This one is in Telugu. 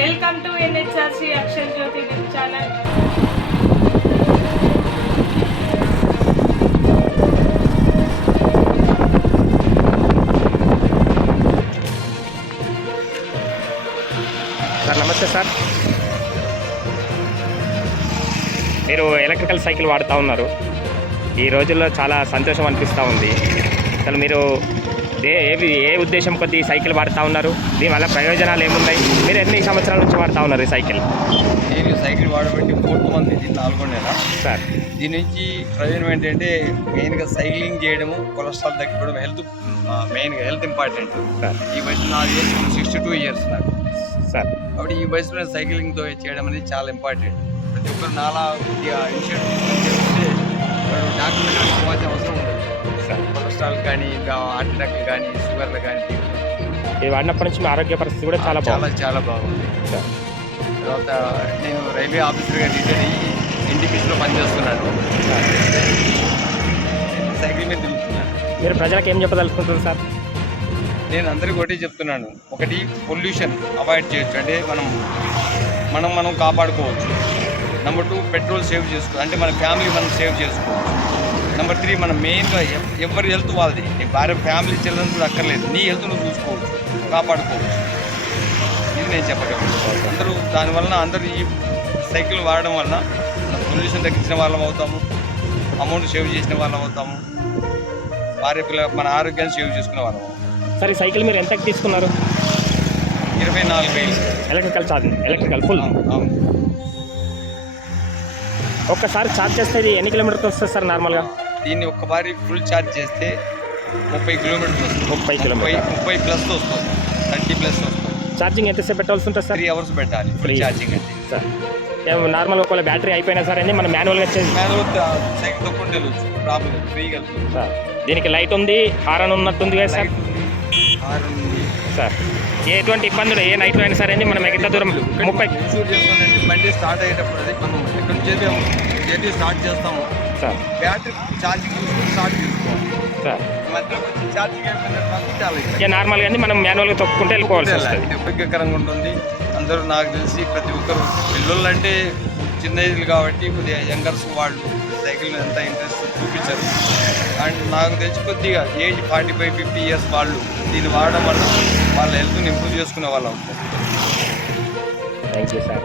Welcome to NHRC Akshar Jyoti news channel. Sir నమస్తే సార్. మీరు ఎలక్ట్రికల్ సైకిల్ వాడుతూ ఉన్నారు. ఈ రోజుల్లో చాలా సంతోషం అనిపిస్తూ ఉంది. అసలు మీరు ఏ ఉద్దేశం కొద్ది సైకిల్ వాడుతూ ఉన్నారు? దీనివల్ల ప్రయోజనాలు ఏమున్నాయి? మీరు ఎన్ని సంవత్సరాల నుంచి వాడుతూ ఉన్నారు ఈ సైకిల్? నేను సైకిల్ వాడబట్టి 4th మంత్, ఇది 4వ నెల సార్. దీని నుంచి ప్రయోజనం ఏంటంటే మెయిన్గా సైక్లింగ్ చేయడము, కొలెస్ట్రాల్ తగ్గిపోవడం, మెయిన్గా హెల్త్ ఇంపార్టెంట్ సార్. ఈ వయసు నా ఏజ్ 62 ఇయర్స్ నాకు సార్. కాబట్టి ఈ వయసులో సైక్లింగ్తో చేయడం అనేది చాలా ఇంపార్టెంట్. ప్రతి ఒక్కరు నాలా ఇనిషియేటివ్ చేస్తే డాక్టర్ పోవాల్సిన అవసరం ఉండదు సార్. కొలెస్ట్రాల్ కానీ, హార్ట్ అటాక్లు కానీ, షుగర్లు కానీ ఇది వాడినప్పటి నుంచి మీ ఆరోగ్య పరిస్థితి కూడా చాలా చాలా బాగుంది సార్. తర్వాత నేను రైల్వే ఆఫీసర్గా రిటైర్ అయ్యి ఎన్టీపీసీలో పనిచేస్తున్నాను. సైకిల్ మీద తిరుగుతున్నాను. మీరు ప్రజలకు ఏం చెప్పదలుచుకుంటారు సార్? నేను అందరికీ ఒకటి చెప్తున్నాను. ఒకటి, పొల్యూషన్ అవాయిడ్ చేయొచ్చు, అంటే మనం కాపాడుకోవచ్చు. నెంబర్ 2, పెట్రోల్ సేవ్ చేసుకోవచ్చు, అంటే మన ఫ్యామిలీ మనం సేవ్ చేసుకోవచ్చు. నెంబర్ 3, మనం మెయిన్గా ఎవరి హెల్త్ వాళ్ళది. నీ భార్య, ఫ్యామిలీ, చిల్డ్రన్ కూడా అక్కర్లేదు, నీ హెల్త్ నువ్వు చూసుకోవచ్చు, కాపాడుకోవచ్చు. ఇది నేను చెప్పగలను. అందరూ ఈ సైకిల్ వాడడం వలన మనం పొల్యూషన్ తగ్గించిన వాళ్ళం అవుతాము, అమౌంట్ సేవ్ చేసిన వాళ్ళం అవుతాము, భార్య పిల్లల మన ఆరోగ్యాన్ని సేవ్ చేసుకునే వాళ్ళం అవుతాము. సరే, సైకిల్ మీరు ఎంతకు తీసుకున్నారు? 24,000 ఎలక్ట్రికల్ ఛార్జింగ్, ఎలక్ట్రికల్ ఫుల్. అవును. ఒక్కసారి ఛార్జ్ చేస్తే ఇది ఎన్ని కిలోమీటర్స్ వస్తుంది సార్ నార్మల్గా? దీన్ని ఒక్కసారి ఫుల్ ఛార్జ్ చేస్తే 30 కిలోమీటర్లు వస్తుంది. 30 ప్లస్ వస్తుంది, 30 ప్లస్ వస్తుంది. ఛార్జింగ్ ఎంతసేపు పెట్టాల్సి ఉంటుంది సార్? 3 అవర్స్ పెట్టాలి ఫుల్ ఛార్జింగ్ అంటే సార్. నార్మల్ ఒకవేళ బ్యాటరీ అయిపోయినా సరే అండి మనం మాన్యువల్గా సైకిల్ తొక్కుంటే వెళ్ళచ్చు, ప్రాబ్లం ఫ్రీగా సార్. దీనికి లైట్ ఉంది, హారన్ ఉన్నట్టుంది కదా సార్? సార్, ఎటువంటి ఇబ్బందులు ఏ నైట్లో అయినా సరే అండి మనం మిగతా దూరం 30 షూట్ చేస్తామండి. బండి స్టార్ట్ అయ్యేటప్పుడు అది మనం ఎక్కడి నుంచి జర్నీ స్టార్ట్ చేస్తాము సార్, బ్యాటరీ ఛార్జింగ్ చూసుకొని స్టార్ట్ చేసుకోవాలి సార్. మధ్యలో కొంచెం ఛార్జింగ్ అయిపోయిన తర్వాత చాలా ఇక నార్మల్గా అండి మనం మాన్యువల్గా తొక్కుంటే వెళ్ళిపోవాల్సి వస్తుంది. ఉపయోగకరంగా ఉంటుంది. అందరూ నాకు తెలిసి ప్రతి ఒక్కరు పిల్లలు అంటే చిన్న ఏజ్లు కాబట్టి కొద్దిగా యంగర్స్ వాళ్ళు సైకిల్ మీద ఎంత ఇంట్రెస్ట్ చూపించారు. అండ్ నాకు తెలిసి కొద్దిగా ఏజ్ 45-50 ఇయర్స్ వాళ్ళు దీన్ని వాడడం వల్ల వాళ్ళ హెల్త్ని ఇంప్రూవ్ చేసుకునే వాళ్ళు అవుతారు. Thank you sir.